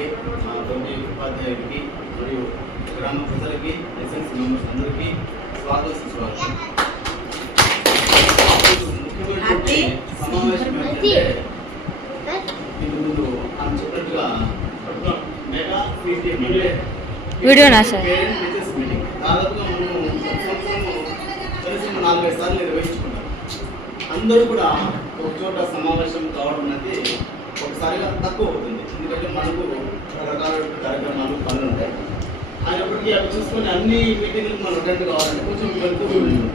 గారికి, తోటి ఉపాధ్యాయుడికి మరియు గ్రామ ప్రజలకి, ఎస్ఎన్సీ మెంబర్స్ అందరికీ స్వాగతం సుస్వాగతం. ముఖ్యమైనటువంటి సమావేశం ఏంటంటే ఇంతకు ముందు మనం చెప్పినట్టుగా మెగా పీటీఎం అంటే వీడియోనా సార్ పేరెంట్ మీటింగ్ దాదాపుగా మనం కలిసి 4-5 సార్లు నిర్వహించుకుంటాం. అందరూ కూడా ఒక చోట సమావేశం కావడం అనేది ఒకసారిగా తక్కువ అవుతుంది. ఎందుకంటే మనకు రకరకాల కార్యక్రమాలు పనులు ఉంటాయి. అయినప్పటికీ అవి చూసుకొని అన్ని మీటింగ్లకు మనం అటెండ్ కావాలంటే కొంచెం వెళ్తూ ఉంటుంది.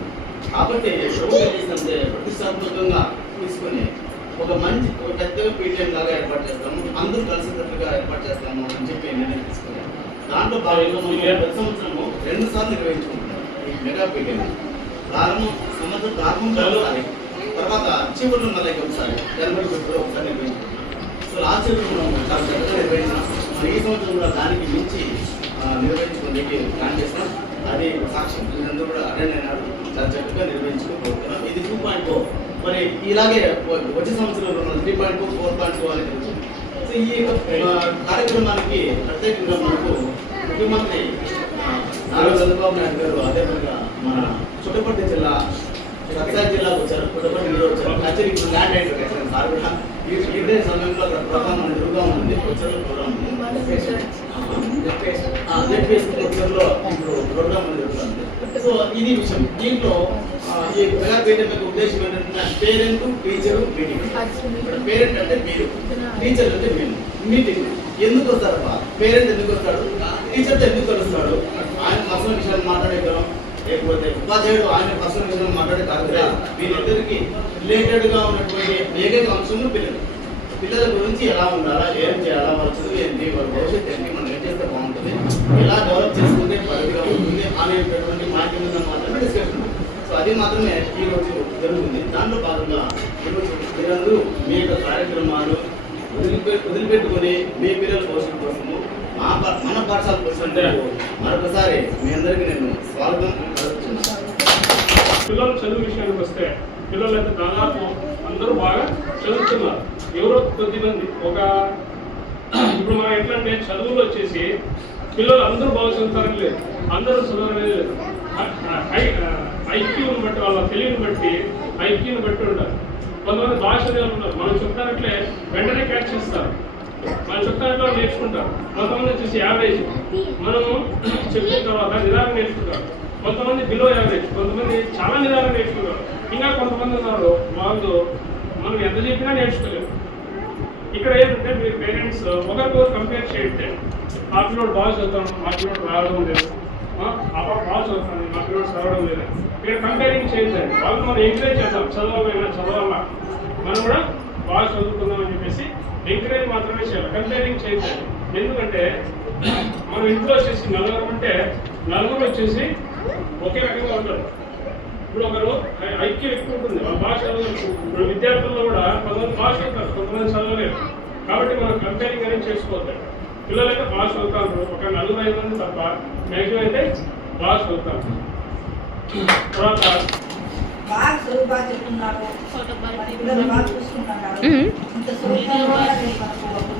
కాబట్టి అంటే ప్రతిష్టాత్మకంగా తీసుకొని ఒక పెద్దగా పీటీఎం లాగా ఏర్పాటు చేస్తాము, అందరూ కలిసేటట్టుగా ఏర్పాటు చేస్తాము అని చెప్పి నిర్ణయం తీసుకుని దాంట్లో భాగంగా మనం ప్రతి సంవత్సరము 2 సార్లు నిర్వహించుకుంటున్నాం ఈ మెగా పీటీఎం. సంవత్సరం ప్రారంభంలో ఒకసారి, తర్వాత చివరిలో మళ్ళీ ఒకసారి జనవరి ఫిబ్రవరి ఒకసారి నిర్వహించుకుంటున్నాం. సో లాస్ట్ ఇయర్ మనం చాలా చక్కగా నిర్వహించాం. మరి ఈ సంవత్సరం కూడా దానికి మించి నిర్వహించుకోవడానికి ప్లాన్ చేస్తాం. అది సాక్ష్యం వీళ్ళందరూ కూడా అటెండ్ అయినారు. చాలా చక్కగా నిర్వహించుకోబోతున్నాం. ఇది 2.0. మరి ఇలాగే వచ్చే సంవత్సరంలో 3.2, 4.2 అనేది జరుగుతుంది. సో ఈ కార్యక్రమానికి ప్రత్యేకంగా మనకు ముఖ్యమంత్రి నారా చంద్రబాబు నాయుడు గారు అదేవిధంగా మన చుట్టుపట్టి జిల్లా సత్యసాయి జిల్లాకు వచ్చారు, పుట్టపర్తిలో వచ్చారు. యాక్చువల్లీ ఇప్పుడు ల్యాండ్ అయ్యారు సార్ కూడా. ఇదే సమయంలో అక్కడ ప్రోగ్రామ్ అనేది జరుగుతూ ఉంటుంది. వచ్చారు ప్రోగ్రామ్ జెడ్పీఎస్లో ఇప్పుడు ప్రోగ్రామ్ అనేది జరుగుతుంది. సో ఇది విషయం. దీంట్లో ఈ మెగా పీటీఎం యొక్క ఉద్దేశం ఏంటంటే పేరెంట్ టీచరు మీటింగ్. ఇక్కడ పేరెంట్ అంటే మీరు, టీచర్ అంటే మేము. మీటింగ్ ఎందుకు వస్తారబ్బా? పేరెంట్ ఎందుకు వస్తాడు, టీచర్తో ఎందుకు కలుస్తాడు? ఆయన పర్సనల్ విషయాలు మాట్లాడేద్దాం, లేకపోతే ఉపాధ్యాయుడు ఆయన పర్సనల్ విషయాలు మాట్లాడే కాదు కదా. వీళ్ళిద్దరికి రిలేటెడ్గా ఉన్నటువంటి ఏకైక అంశము పిల్లల గురించి ఎలా ఉండాలా, ఏం చేయాలా, వాళ్ళ చదువు ఏంటి, వాళ్ళ భవిష్యత్తు ఏంటి, మనం ఏం చేస్తే బాగుంటుంది, ఎలా డెవలప్ చేసుకుంటే పరిధిగా ఉంటుంది అనేటటువంటి మాహితి మీద మాత్రమే డిస్కషన్. సో అది మాత్రమే ఈరోజు జరుగుతుంది. దాంట్లో భాగంగా ఈరోజు మీరందరూ మీ యొక్క కార్యక్రమాలు వదిలిపెట్టుకొని మీ పిల్లల భవిష్యత్తు కోసము మన పాఠశాల కోసం మరొకసారి మీ అందరికీ నేను స్వాగతం కలుగుతున్నాను. పిల్లల చదువు విషయానికి వస్తే పిల్లలు అయితే దాదాపు అందరూ బాగా చదువుతున్నారు. ఎవరో కొద్దిమంది ఇప్పుడు మనం ఎట్లంటే చదువులు వచ్చేసి పిల్లలు అందరూ బాగా చదువుతారని లేదు, అందరూ చదవలేదు లేదు. ఐక్యూని బట్టి, వాళ్ళ తెలివిని బట్టి, ఐక్యూని బట్టి ఉంటారు. కొంతమంది భాష ఉన్నారు, మనం చెప్తానట్లే వెంటనే క్యాచ్ చేస్తారు, మనం చెప్తానట్లో నేర్చుకుంటారు. కొంతమంది వచ్చేసి యావరేజ్, మనము చెప్పిన తర్వాత నిదానం నేర్చుకుంటారు. కొంతమంది బిలో యావరేజ్, కొంతమంది చాలా నిదానం నేర్చుకుంటారు. ఇంకా కొంతమంది ఉన్నారు వాళ్ళు మనం ఎంత చెప్పినా నేర్చుకోలేరు. ఇక్కడ ఏంటంటే మీరు పేరెంట్స్ ఒకరికొకరు కంపేర్ చేయండి. ఆ పిల్లడు బాగా చదువుతాను, మా పిల్లడు రావడం లేదు, బాగా చదువుతాను, మా పిల్లడు చదవడం లేదు. ఇక్కడ కంపేరింగ్ చేయండి. వాళ్ళు మనం ఎంకరేజ్ చేద్దాం, చదవాలా మనం కూడా బాగా చదువుకుందాం అని చెప్పేసి ఎంకరేజ్ మాత్రమే చేయాలి, కంపేరింగ్ చేయండి. ఎందుకంటే మనం ఇంట్లో వచ్చేసి నలుగురు ఉంటే నలుగురు వచ్చేసి ఒకే రకంగా ఉంటారు. ఇప్పుడు ఒకరు ఐక్యం ఎక్కువ ఉంటుంది, వాళ్ళ భాష ఇప్పుడు విద్యార్థుల్లో కూడా కొంతమంది భాష చదువుతారు, కొంతమంది చదవలేరు. కాబట్టి మనం కంపేరింగ్ అనేది చేసుకోవద్దు. పిల్లలైతే బాగా చదువుతారు, ఒక 4-5 మంది తప్ప మ్యాక్సిమం అయితే బాగా చదువుతారు. తర్వాత బాగా చెప్తున్నారు, బాగా చూసుకుంటున్నారు, ఇంత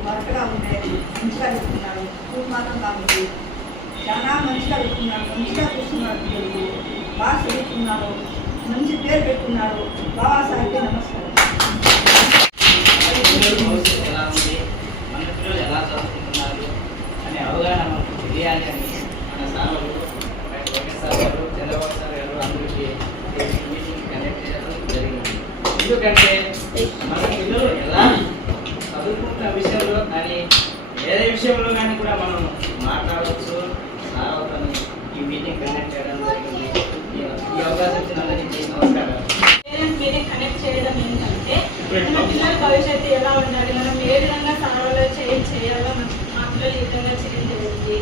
వర్క్గా ఉండే మంచిగా చెప్తున్నారు. స్కూల్ మాత్రం కాబట్టి చాలా మంచిగా చెప్తున్నారు, మంచిగా చూస్తున్నారు. పిల్లలు బాగా చదువుతున్నారు, మంచి పేరు పెట్టుకున్నారు. బాబాసాహెబ్కి నమస్కారం. ఎలా ఉంది, మన పిల్లలు ఎలా చదువుకుంటున్నారు అనే అవగాహన మనకు తెలియాలి అని మన సార్లు సార్ గారు, చంద్రబాబు సార్ గారు అందరికీ మీటింగ్ కండక్ట్ చేయడం జరిగింది. ఎందుకంటే మన పిల్లలు ఎలా చదువుకుంటున్న విషయంలో కానీ వేరే విషయంలో కానీ కూడా మనం మాట్లాడవచ్చు. సార్ ఈ మీటింగ్ కండక్ట్ చేయడం జరిగింది. ఈ అవకాశం ఇచ్చిన అందరికీ నమస్కారం. మీటింగ్ కనెక్ట్ చేయడం ఏంటంటే మన పిల్లల భవిష్యత్తు ఎలా ఉండాలి, మనం ఏ విధంగా సార్లు చేయాలో, మా పిల్లలు ఈ విధంగా చేంజ్ అయ్యింది,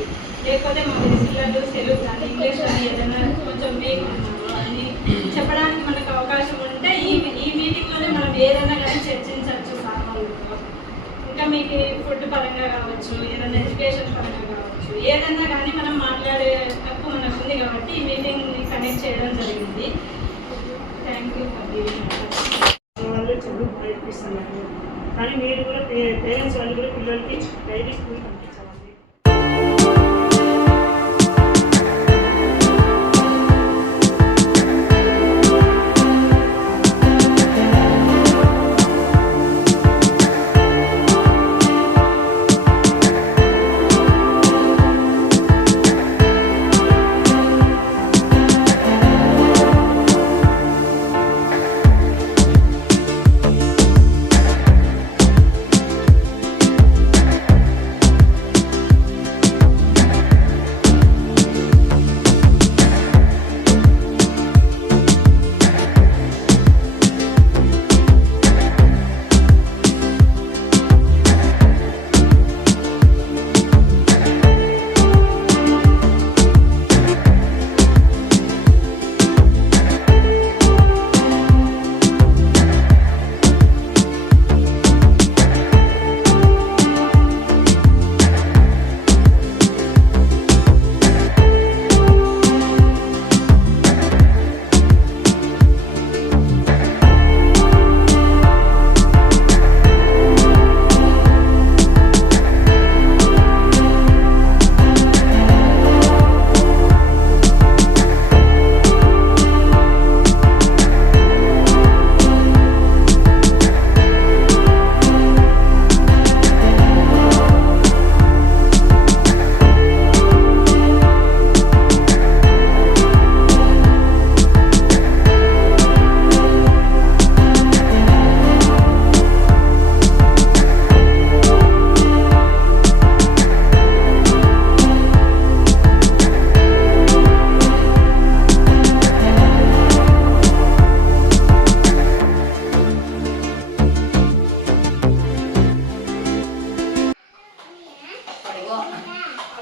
లేకపోతే మా పిల్లలు తెలుగు కానీ ఇంగ్లీష్ కానీ ఏదైనా కొంచెం వీక్ అని చెప్పడానికి మనకు అవకాశం ఉంటే ఈ మీటింగ్లోనే మనం ఏదైనా కానీ చర్చించవచ్చు సార్ వాళ్ళతో. ఇంకా మీకు ఫుడ్ పరంగా కావచ్చు, ఏదైనా ఎడ్యుకేషన్ పరంగా కావచ్చు, ఏదైనా కానీ మనం మాట్లాడే హక్కు మనకు ఉంది. కాబట్టి ఈ మీటింగ్ కనెక్ట్ చేయడం జరిగింది. Thank you for giving. చదువు నేర్పిస్తున్నారు. కానీ మీరు కూడా పేరెంట్స్ వాళ్ళు కూడా పిల్లలకి డైలీ స్కూల్ పంపించాలండి.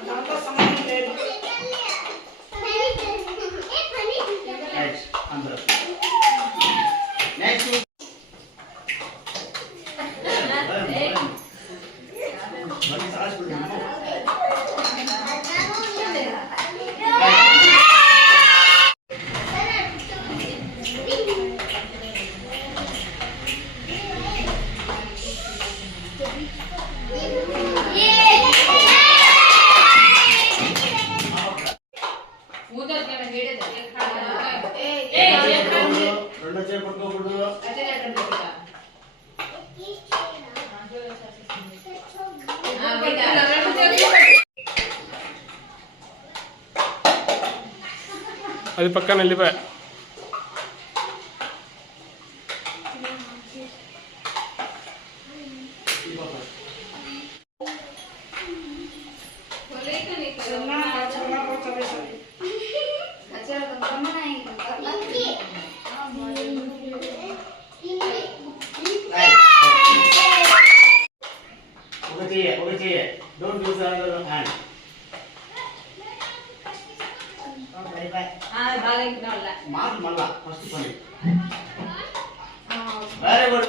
దాంట్లో సంబంధం లేదు. నెక్స్ట్ అందరూ నెక్స్ట్ రెండో చేపట్టుకోకూడదు. అది పక్కన వెళ్ళిపోయా. ఒక చెయ్యి డోంట్ యూజ్ అనదర్ హ్యాండ్. మాట మళ్ళా ఫస్ట్ పని. Very good.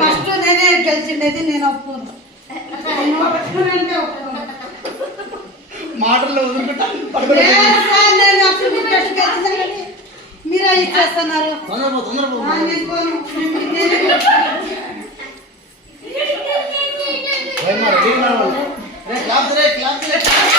ఫస్ట్ నేనే గెలిచిండేది, నేను ఒప్పుకోను. మాటల్లో వదులుకుంటా నేను అప్పుడు మీరే ఇచ్చేస్తున్నారు. తొందరపో నేను పోను. క్లాప్